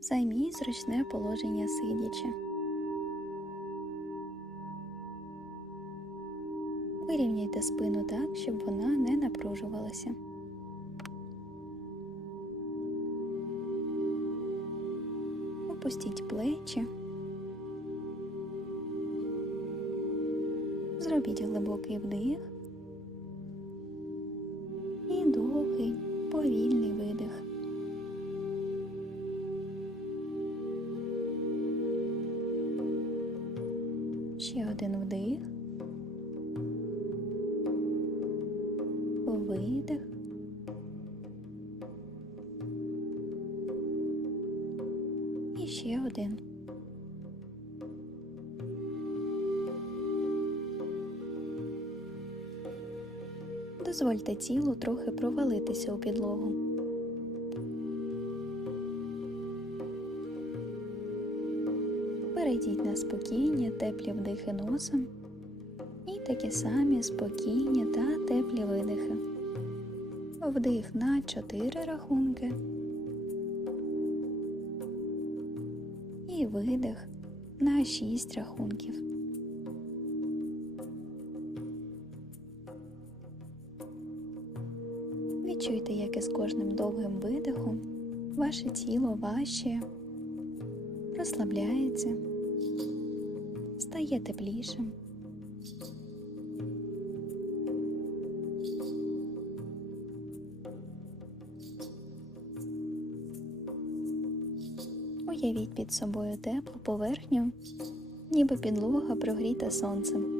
Займіть зручне положення сидячи. Вирівняйте спину так, щоб вона не напружувалася. Опустіть плечі. Зробіть глибокий вдих Ще один вдих. Видих. І ще один. Дозвольте тілу трохи провалитися у підлогу. Перейдіть на спокійні теплі вдихи носом і такі самі спокійні та теплі видихи. Вдих на 4 рахунки і видих на 6 рахунків. Відчуйте, як із кожним довгим видихом ваше тіло важче розслабляється, стає теплішим. Уявіть під собою теплу поверхню, ніби підлога прогріта сонцем.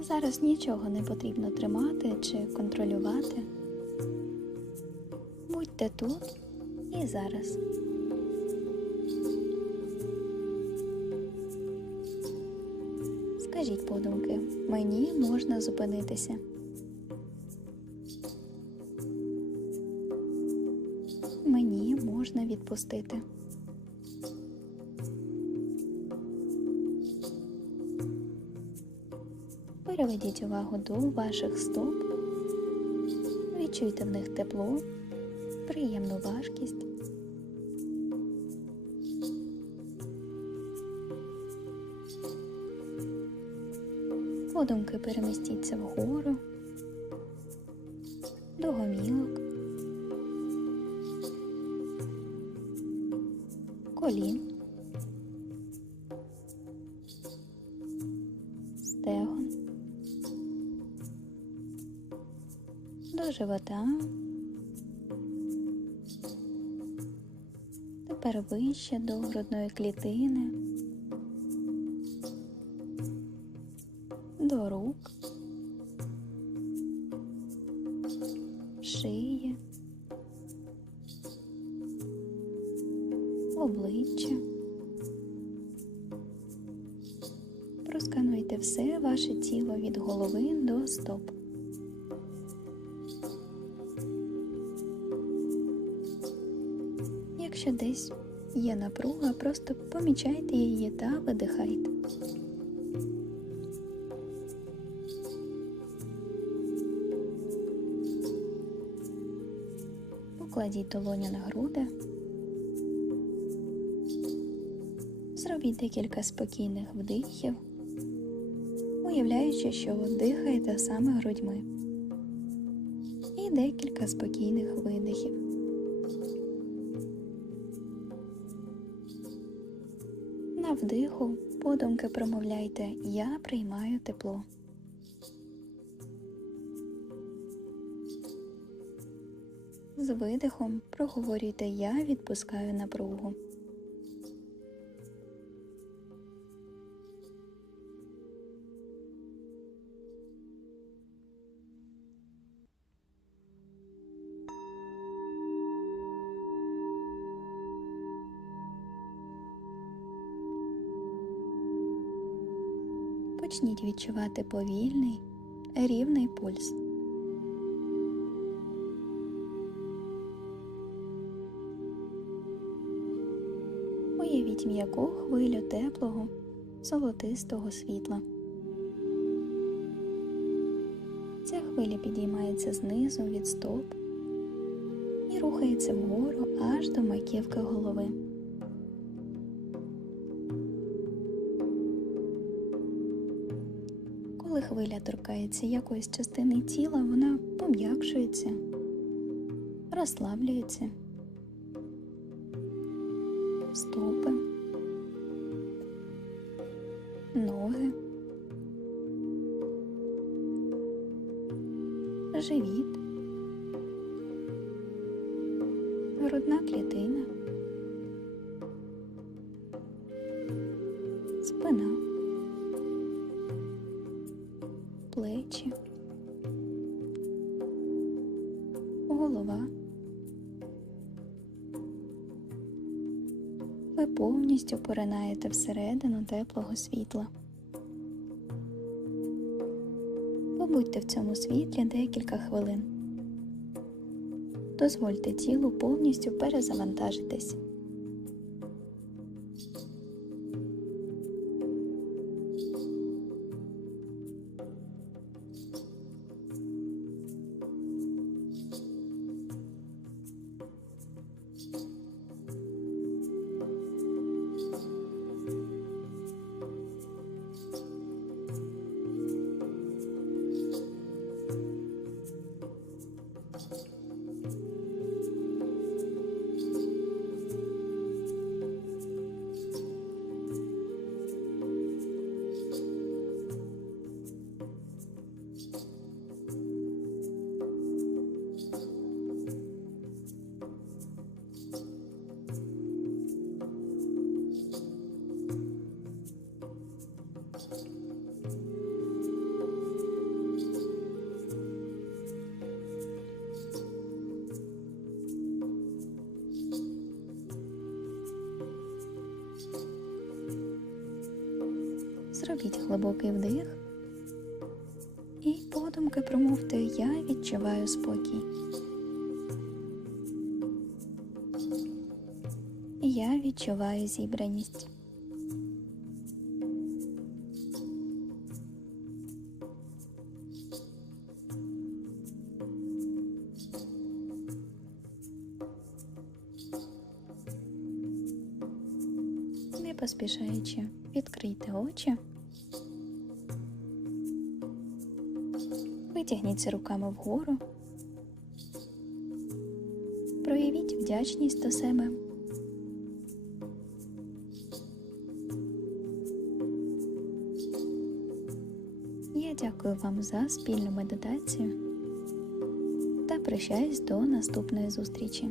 Зараз нічого не потрібно тримати чи контролювати. Будьте тут і зараз. Скажіть подумки, мені можна зупинитися. Мені можна відпустити. Переведіть увагу до ваших стоп. Відчуйте в них тепло, приємну важкість. Подумки перемістіться вгору, до гомілок, колін, стегон, до живота. Тепер вище до грудної клітини, до рук, шиї, обличчя. Проскануйте все ваше тіло від голови до стоп. Якщо десь є напруга, просто помічайте її та видихайте. Покладіть долоня на груди. Зробіть декілька спокійних вдихів, уявляючи, що ви дихаєте саме грудьми. І декілька спокійних видихів. На вдиху подумки промовляйте Я приймаю тепло. З видихом проговорюйте Я відпускаю напругу. Почніть відчувати повільний, рівний пульс. Уявіть хвилю теплого, золотистого світла. Ця хвиля підіймається знизу від стоп і рухається вгору аж до маківки голови. Коли хвиля торкається якоїсь частини тіла, вона пом'якшується, розслаблюється. Стопи, живіт, грудна клітина, спина, плечі, голова. Ви повністю поринаєте всередину теплого світла. Побудьте в цьому світлі декілька хвилин. Дозвольте тілу повністю перезавантажитись. Зробіть глибокий вдих і подумки промовте Я відчуваю спокій. Я відчуваю зібраність. Не поспішаючи, відкрийте очі. Витягніться руками вгору. Проявіть вдячність до себе. Я дякую вам за спільну медитацію та прощаюсь до наступної зустрічі.